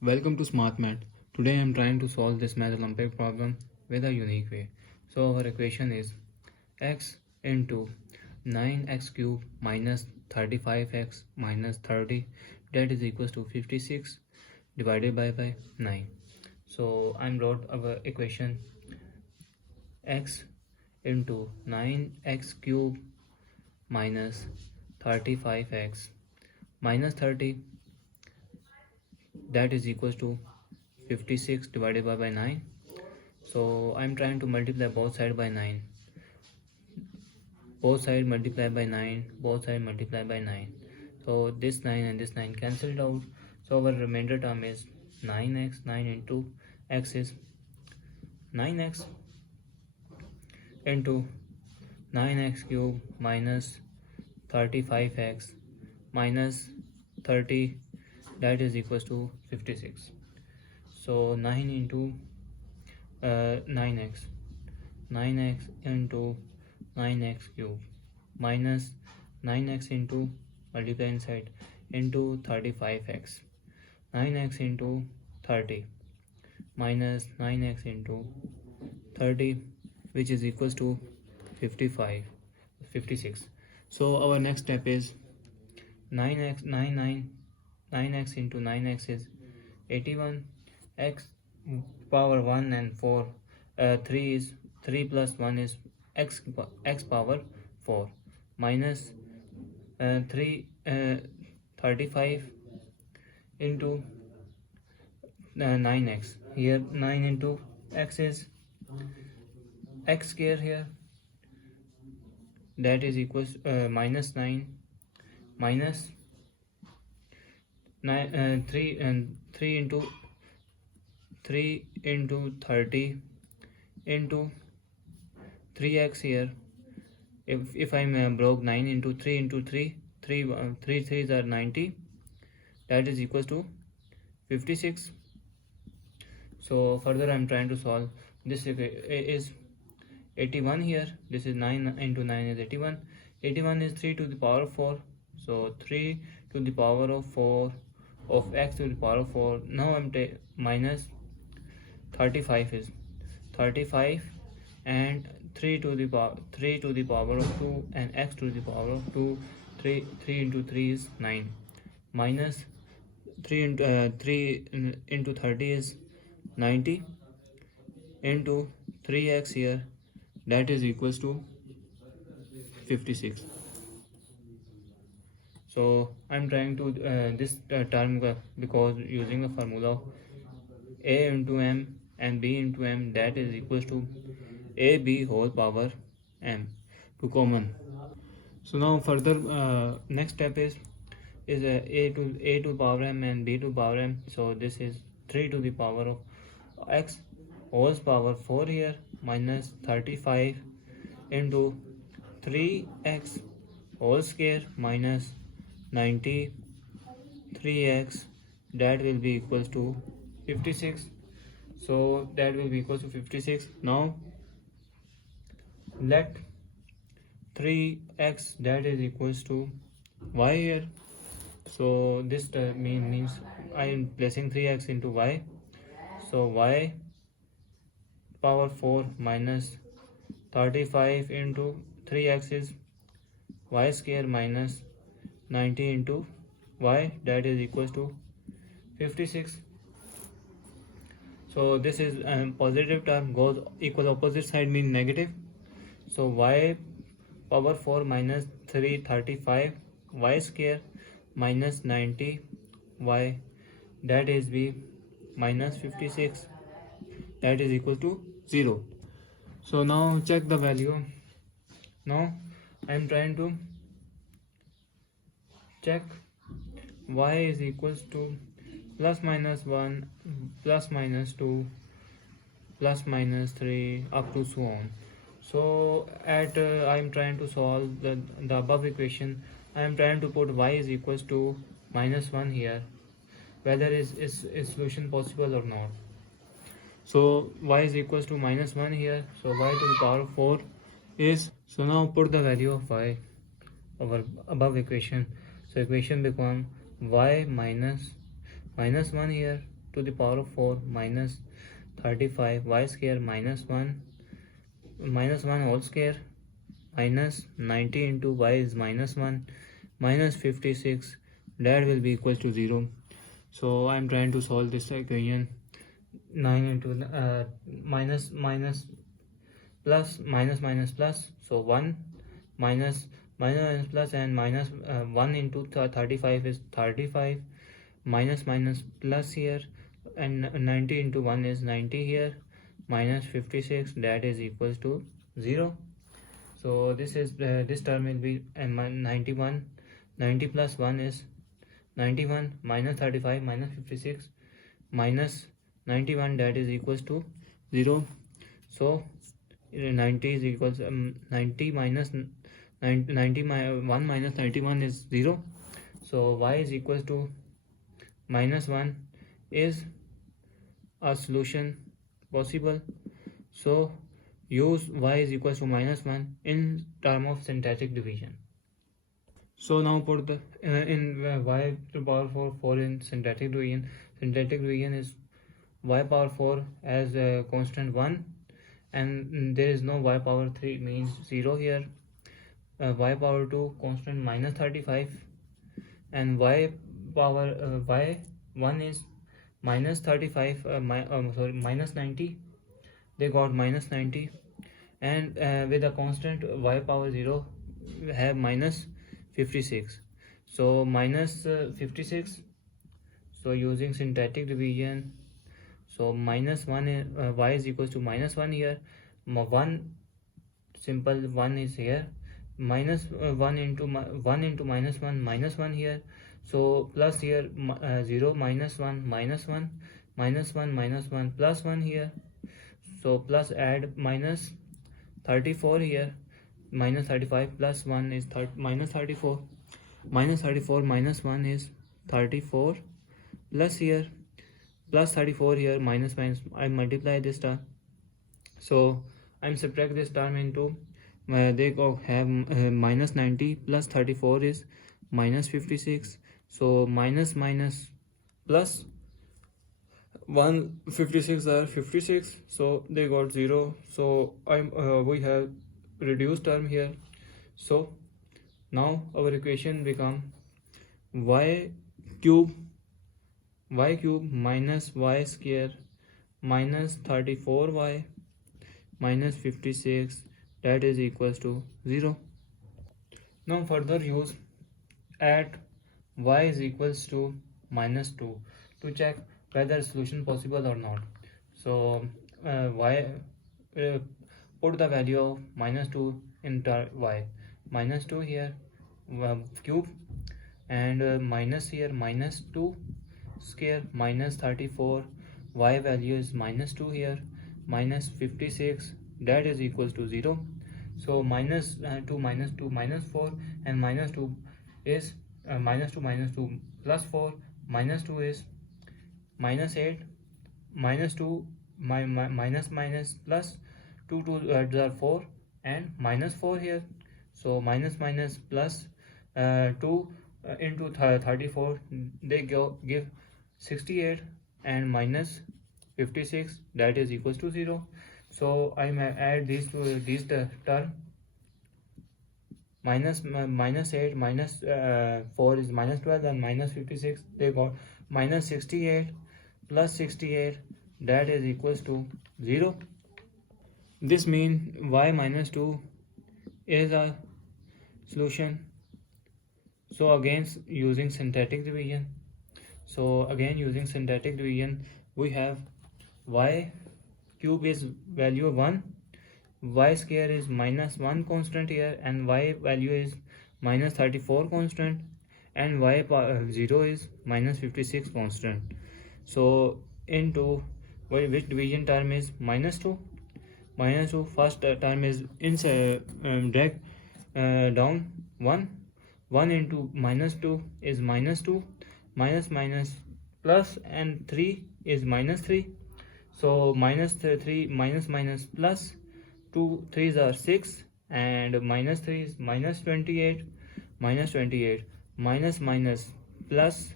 Welcome to Smart Math. Today I am trying to solve this Math Olympiad problem with a unique way. So our equation is x into 9x cube minus 35x minus 30, that is equals to 56 divided by 9. So I wrote our equation x into 9x cube minus 35x minus 30, that is equals to 56 divided by 9. So I'm trying to multiply both sides by 9. Both sides multiply by 9. Both sides multiply by 9. So this 9 and this 9 cancelled out. So our remainder term is 9x. 9 into x is 9x into 9x cube minus 35x minus 30, that is equals to 56. So 9 into 9x into 9x cube minus 9x into multiply inside into 35x, 9x into 30 minus 9x into 30, which is equals to 56. So our next step is 9x into 9x is 81, x power 1 and 4, 3 is 3 plus 1 is x power 4 minus 35 into 9x. Here 9 into x is x square here, that is equals minus 9 minus 3 and 3 into 30 into 3x here. If I'm broke 9 into 3 into 3 3s are 90, that is equals to 56. So further I'm trying to solve this. Is 81 here. This is 9 into 9 is 81. 81 is 3 to the power of 4. So 3 to the power of 4 of x to the power of 4. Now I'm minus 35 is 35 and 3 to the power of 2 and x to the power of 2. 3 into 3 is 9 minus 3 into 30 is 90 into 3x here, that is equals to 56. So I'm trying to this term because using the formula a into m and b into m, that is equals to ab whole power m to common. So now further next step is a to power m and b to power m. So this is 3 to the power of x whole power 4 here minus 35 into 3x whole square minus 90 3x, that will be equals to 56. So that will be equals to 56. Now let 3x, that is equals to y here. So this means I am placing 3x into y. So y power 4 minus 35 into 3x is y square minus 90 into y, that is equals to 56. So this is positive term goes equal opposite side mean negative. So y power 4 minus 335 y square minus 90 y, that is be minus 56, that is equal to 0. So now check the value. Now I am trying to check y is equals to plus minus 1 plus minus 2 plus minus 3 up to so on. So at I am trying to solve the above equation. I am trying to put y is equals to minus 1 here, whether is solution possible or not. So y is equals to minus 1 here. So y to the power of 4 is, so now put the value of y over above equation. So equation become y minus 1 here to the power of 4 minus 35 y square minus 1 whole square minus 90 into y is minus 1 minus 56, that will be equal to 0. So I'm trying to solve this equation. 9 into minus plus minus minus plus, so 1 minus minus plus, and minus 1 into 35 is 35, minus minus plus here, and 90 into 1 is 90 here, minus 56, that is equals to 0. So this is this term will be 91. 90 plus 1 is 91, minus 35 minus 56 minus 91, that is equals to 0. So 90 is equals 90 minus 1 minus 91 is 0. So y is equals to minus 1 is a solution possible. So use y is equals to minus 1 in term of syntactic division. So now put the in y to power 4 in syntactic division. Syntactic division is y power 4 as a constant 1, and there is no y power 3 means 0 here. Y power 2 constant minus 35, and y power y 1 is minus 35 minus 90, they got minus 90, and with a constant y power 0 have minus 56, so minus 56. So using syntactic division, so minus 1 is, y is equals to minus 1 here, 1 simple 1 is here, minus 1 into minus 1 minus 1 here, so plus here 0 minus 1 minus 1 minus 1 minus 1 plus 1 here, so plus add minus 34 here, minus 35 plus 1 is minus 34, minus 34 minus 1 is 34, plus here plus 34 here, minus minus I multiply this term, so I'm subtract this term into they go have minus 90 plus 34 is minus 56, so minus minus plus 156 are 56, so they got 0. So we have reduced term here. So now our equation become y cube minus y square minus 34y minus 56, that is equals to 0. Now further use at y is equals to minus 2 to check whether solution possible or not. So put the value of minus 2 into y, minus 2 here cube, and minus here minus 2 square minus 34, y value is minus 2 here, minus 56, that is equals to 0. So minus 2 minus 2 minus 4, and minus 2 is minus 2 plus 4, minus 2 is minus 8, minus 2 minus minus plus 2 are 4, and minus 4 here, so minus minus plus 2 into 34, they give 68, and minus 56, that is equals to 0. So I may add these term, minus 8 minus 4 is minus 12, and minus 56, they got minus 68 plus 68, that is equals to 0. This means y minus 2 is a solution. So again using syntactic division, we have y cube is value 1, y square is minus 1 constant here, and y value is minus 34 constant, and y 0 is minus 56 constant. So into which division term is minus 2? Minus 2, first term is drag down 1 into minus 2 is minus 2, minus minus plus, and 3 is minus 3, so minus 3 minus minus plus 2 3s are 6, and minus 3 is minus 28, minus minus plus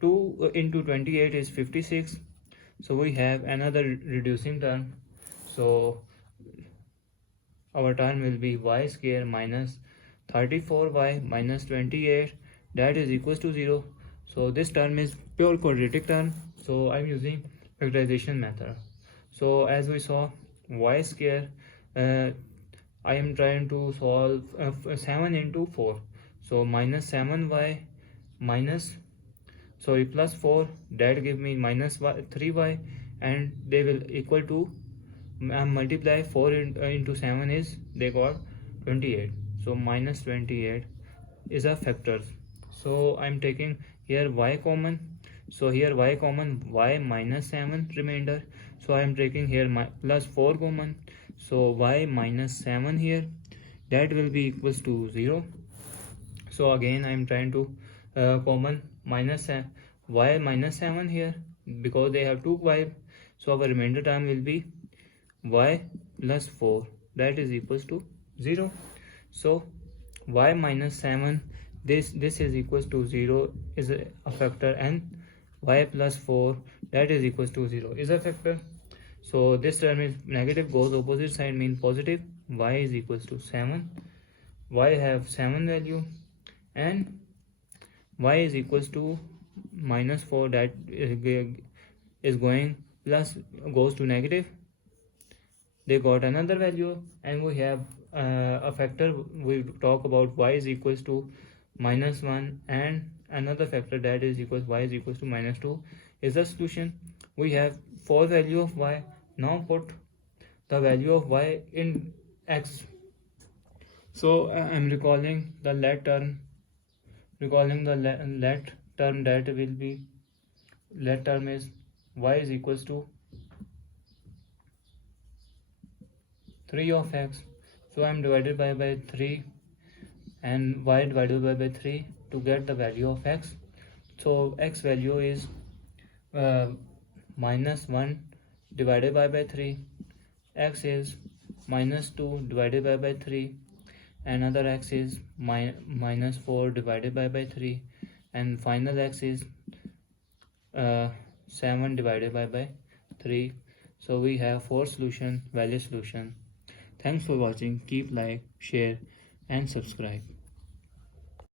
2 into 28 is 56, So we have another reducing term. So our term will be y square minus 34y minus 28, that is equals to 0. So this term is pure quadratic term, so I'm using factorization method. So as we saw, y square, I am trying to solve 7 into 4, so minus 7y minus plus 4, that give me minus 3y, and they will equal to multiply 4 into 7 is they got 28. So minus 28 is a factor. So I'm taking here y common. So here y common, y minus 7 remainder. So I'm taking here plus 4 common. So y minus 7 here, that will be equals to 0. So again I'm trying to common minus y minus 7 here, because they have 2y. So our remainder term will be y plus 4, that is equals to 0. So y minus 7, this is equals to 0 is a factor, and y plus 4, that is equals to 0 is a factor. So this term is negative, goes opposite side, mean positive. Y is equals to 7, y have 7 value, and y is equals to minus 4, that is going plus, goes to negative, they got another value. And we have a factor, we talk about y is equals to minus 1, and another factor that is equals y is equals to minus 2 is the solution. We have 4 value of y. Now put the value of y in x. So I'm recalling the let term, that will be, let term is y is equals to 3 of x. So I'm divided by 3, and y divided by 3 to get the value of x. So x value is minus 1 divided by 3, x is minus 2 divided by 3, another x is minus 4 divided by 3, and final x is 7 divided by 3. So we have 4 solution, valid solution. Thanks for watching. Keep like, share and subscribe.